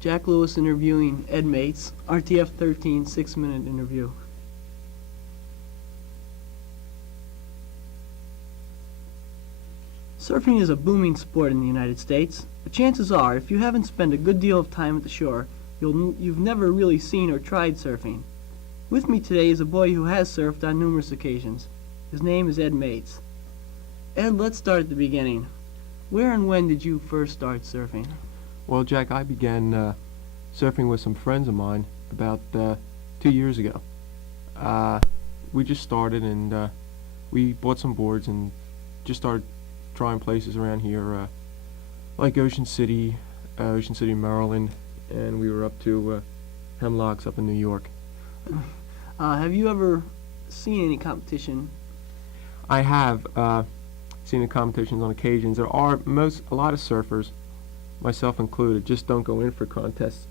Jack Lewis interviewing Ed Mates, RTF 13 6-minute interview. Surfing is a booming sport in the United States, but chances are, if you haven't spent a good deal of time at the shore, you've never really seen or tried surfing. With me today is a boy who has surfed on numerous occasions. His name is Ed Mates. Ed, let's start at the beginning. Where and when did you first start surfing? Well, Jack, I began surfing with some friends of mine about 2 years ago. We just started and we bought some boards and just started trying places around here like Ocean City, Maryland, and we were up to Hemlocks up in New York. Have you ever seen any competition? I have seen the competitions on occasions. There are a lot of surfers, myself included, just don't go in for contests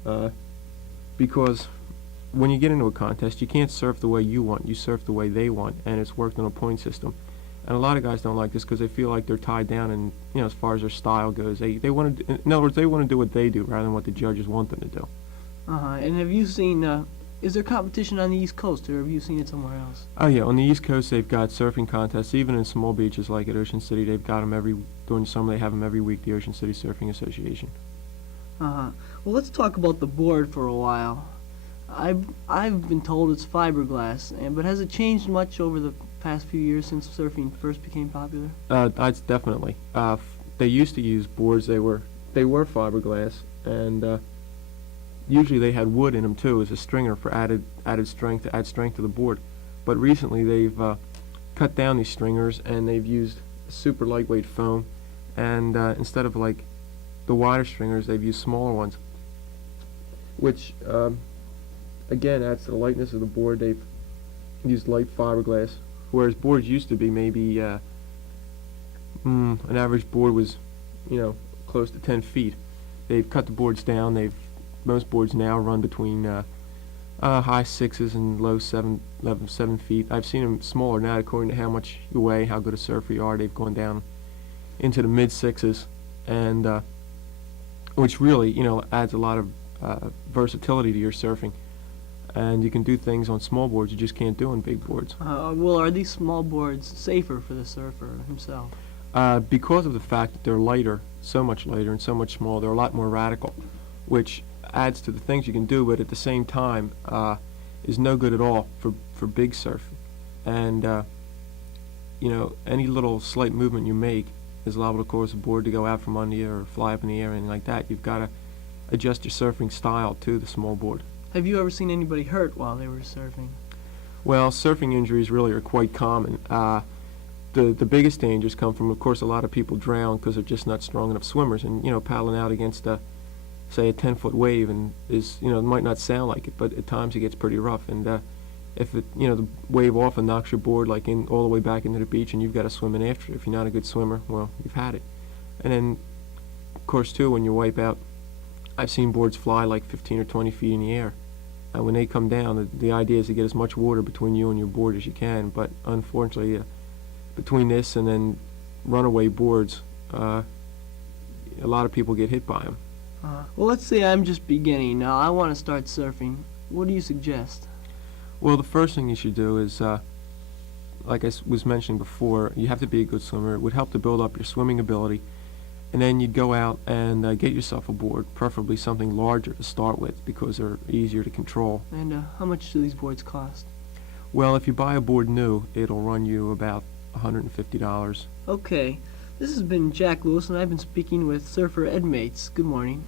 because when you get into a contest, you can't surf the way you want. You surf the way they want, and it's worked on a point system. And a lot of guys don't like this because they feel like they're tied down, and as far as their style goes, they want to. In other words, they want to do what they do rather than what the judges want them to do. And have you seen? Is there competition on the East Coast, or have you seen it somewhere else? Oh yeah, on the East Coast they've got surfing contests. Even in small beaches like at Ocean City, they've got them during the summer. They have them every week. The Ocean City Surfing Association. Well, let's talk about the board for a while. I've been told it's fiberglass, but has it changed much over the past few years since surfing first became popular? That's definitely. They used to use boards. They were fiberglass, and usually they had wood in them too as a stringer for added strength, to add strength to the board. But recently they've cut down these stringers and they've used super lightweight foam, and instead of like the wider stringers, they've used smaller ones, which again adds to the lightness of the board. They've used light fiberglass, whereas boards used to be maybe an average board was close to 10 feet. They've cut the boards down. Most boards now run between high 6s and low 7 feet. I've seen them smaller now according to how much you weigh, how good a surfer you are. They've gone down into the mid 6s, and which really adds a lot of versatility to your surfing. And you can do things on small boards you just can't do on big boards. Well, are these small boards safer for the surfer himself? Because of the fact that they're lighter, so much lighter and so much smaller, they're a lot more radical, which adds to the things you can do, but at the same time is no good at all for big surfing. And any little slight movement you make is liable to cause the board to go out from under you or fly up in the air or anything like that. You've got to adjust your surfing style to the small board. Have you ever seen anybody hurt while they were surfing? Well, surfing injuries really are quite common. The biggest dangers come from, of course, a lot of people drown because they're just not strong enough swimmers, and paddling out against say a 10-foot wave, and it might not sound like it, but at times it gets pretty rough. And if the wave often knocks your board like all the way back into the beach, and you've got to swim in after it. If you're not a good swimmer, well, you've had it. And then, of course, too, when you wipe out, I've seen boards fly like 15 or 20 feet in the air. And when they come down, the idea is to get as much water between you and your board as you can. But unfortunately, between this and then runaway boards, a lot of people get hit by them. Well, let's say I'm just beginning. Now, I want to start surfing. What do you suggest? Well, the first thing you should do is, like I was mentioning before, you have to be a good swimmer. It would help to build up your swimming ability. And then you'd go out and get yourself a board, preferably something larger to start with because they're easier to control. And how much do these boards cost? Well, if you buy a board new, it'll run you about $150. Okay. This has been Jack Lewis, and I've been speaking with surfer Ed Mates. Good morning.